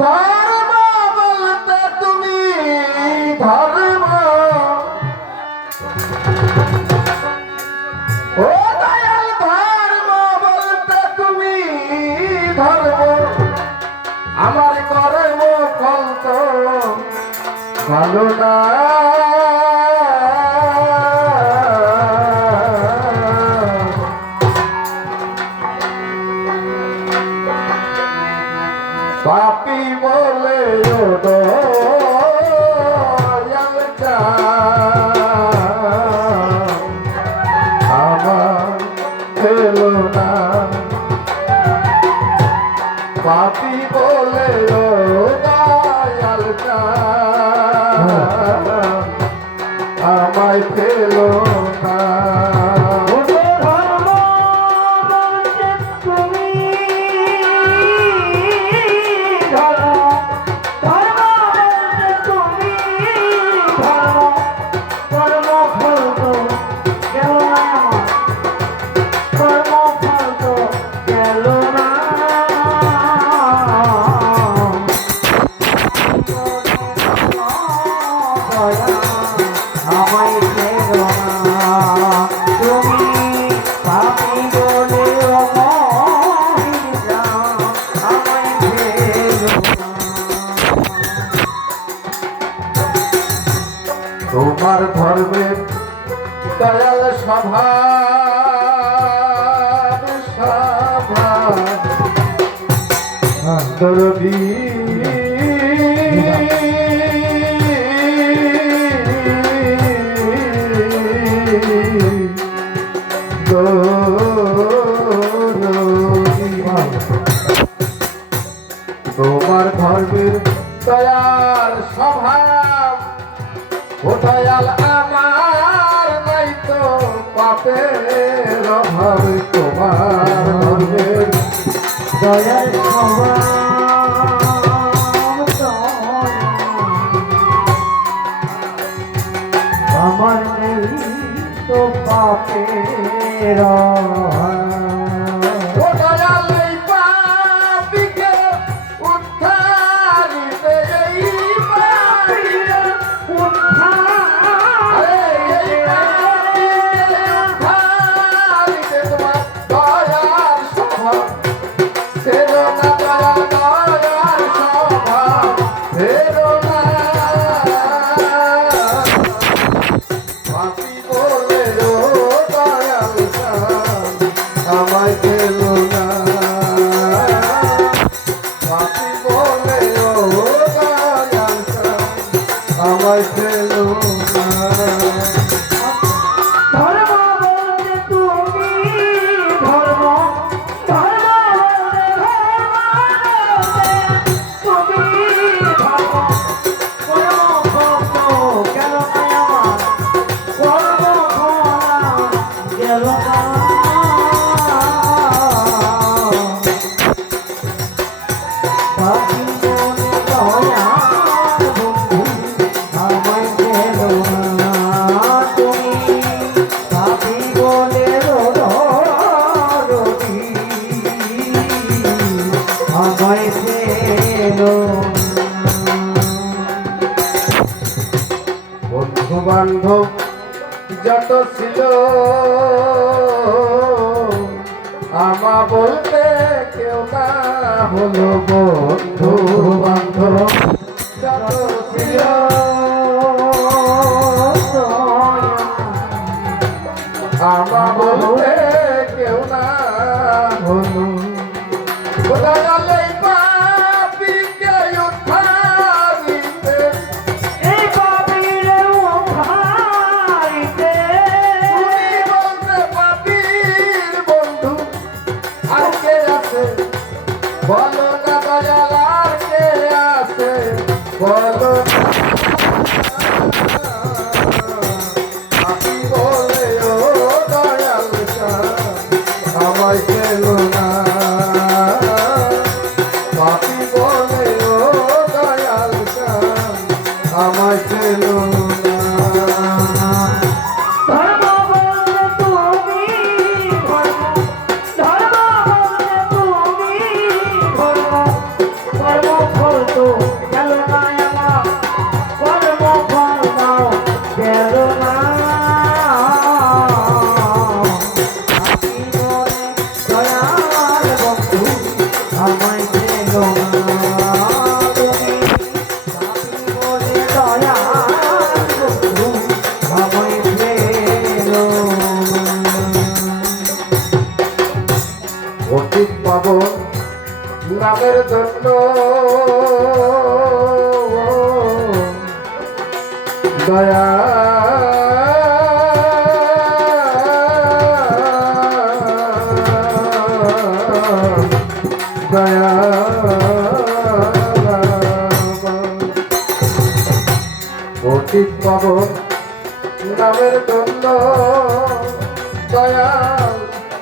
ধর্ম বলতে তুমি ধর্ম, ও দয়াল ধর্ম বলতে তুমি ধর্ম, আমার কর্ম ফল তো ভালো না। পাপী বলে আমার পেল না, পাপী বলে দয়াল আমায় পেল না। তোমার ধর্মের দয়াল স্বভাব দরদি তোমার ধর্মের দয়াল স্বভাব, ও দয়াল আমার নাই তো পাপের অভাব। তোমার ধর্মের দয়াল আমার নেই তো পাপের অভাব। বন্ধু বান্ধব যত ছিল আমা বলতে কেউ না হলো, বন্ধু বান্ধব যত ছিল আমা বলতে কেউ না হলো। বলো না দয়াল আর কে আছে, বলো আপনি বলে ও দয়াল আমায় পেল না, আপনি বলে ও দয়াল আমায় পেল না। তো গেল না আমার কর্ম ফল দাও গেল না আপনি বলে দয়াল বন্ধু আমায় পেল না তুমি আপনি বলে দয়াল বন্ধু আমায় পেল অতীত পাবন নামের জন্য দয়া দয়া অতীত পাবন নামের জন্য দয়া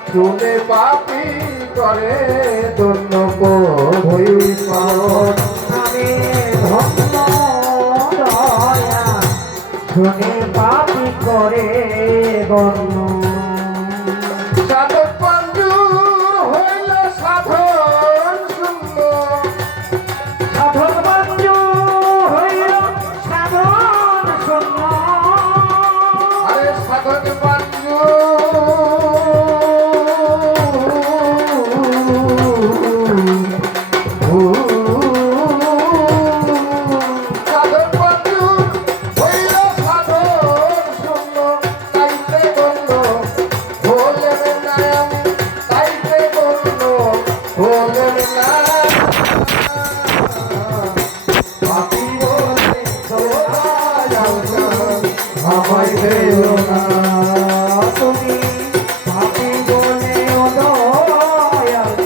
শুনে পাপি করে ধন্য হই পাবন আমি ধন্য দয়া শুনে পাপি করে গণ্য সাধক মঞ্জুর হইল সাধন শূন্য সাধক বন্ধু হইল সাধন শূন্য আরে সাধক সাধক মঞ্জুর হইল সাধন শূন্য তাইতে গণ্য হলেন না আমি তাইতে গণ্য হলেন না পাপি বলে আমায় পেল না তুমি পাপি বলে ও দয়াল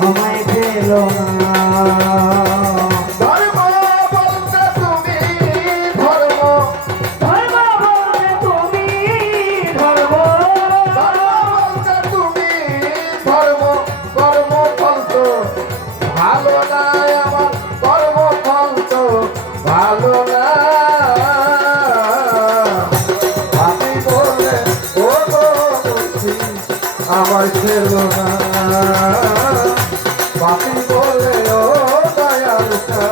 আমায় পেল না ধর্ম বলতে তুমি ধর্ম ধর্ম বলে তুমি ধর্ম ধর্ম বলতে তুমি ধর্ম কর্ম ফল তো ভালো না আমার কর্ম ফল তো ভালো না আমি বলে ও গো বলছি আমার ছিল না পাপি বলে ও দয়ালুটা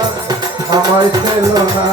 আমার ছিল না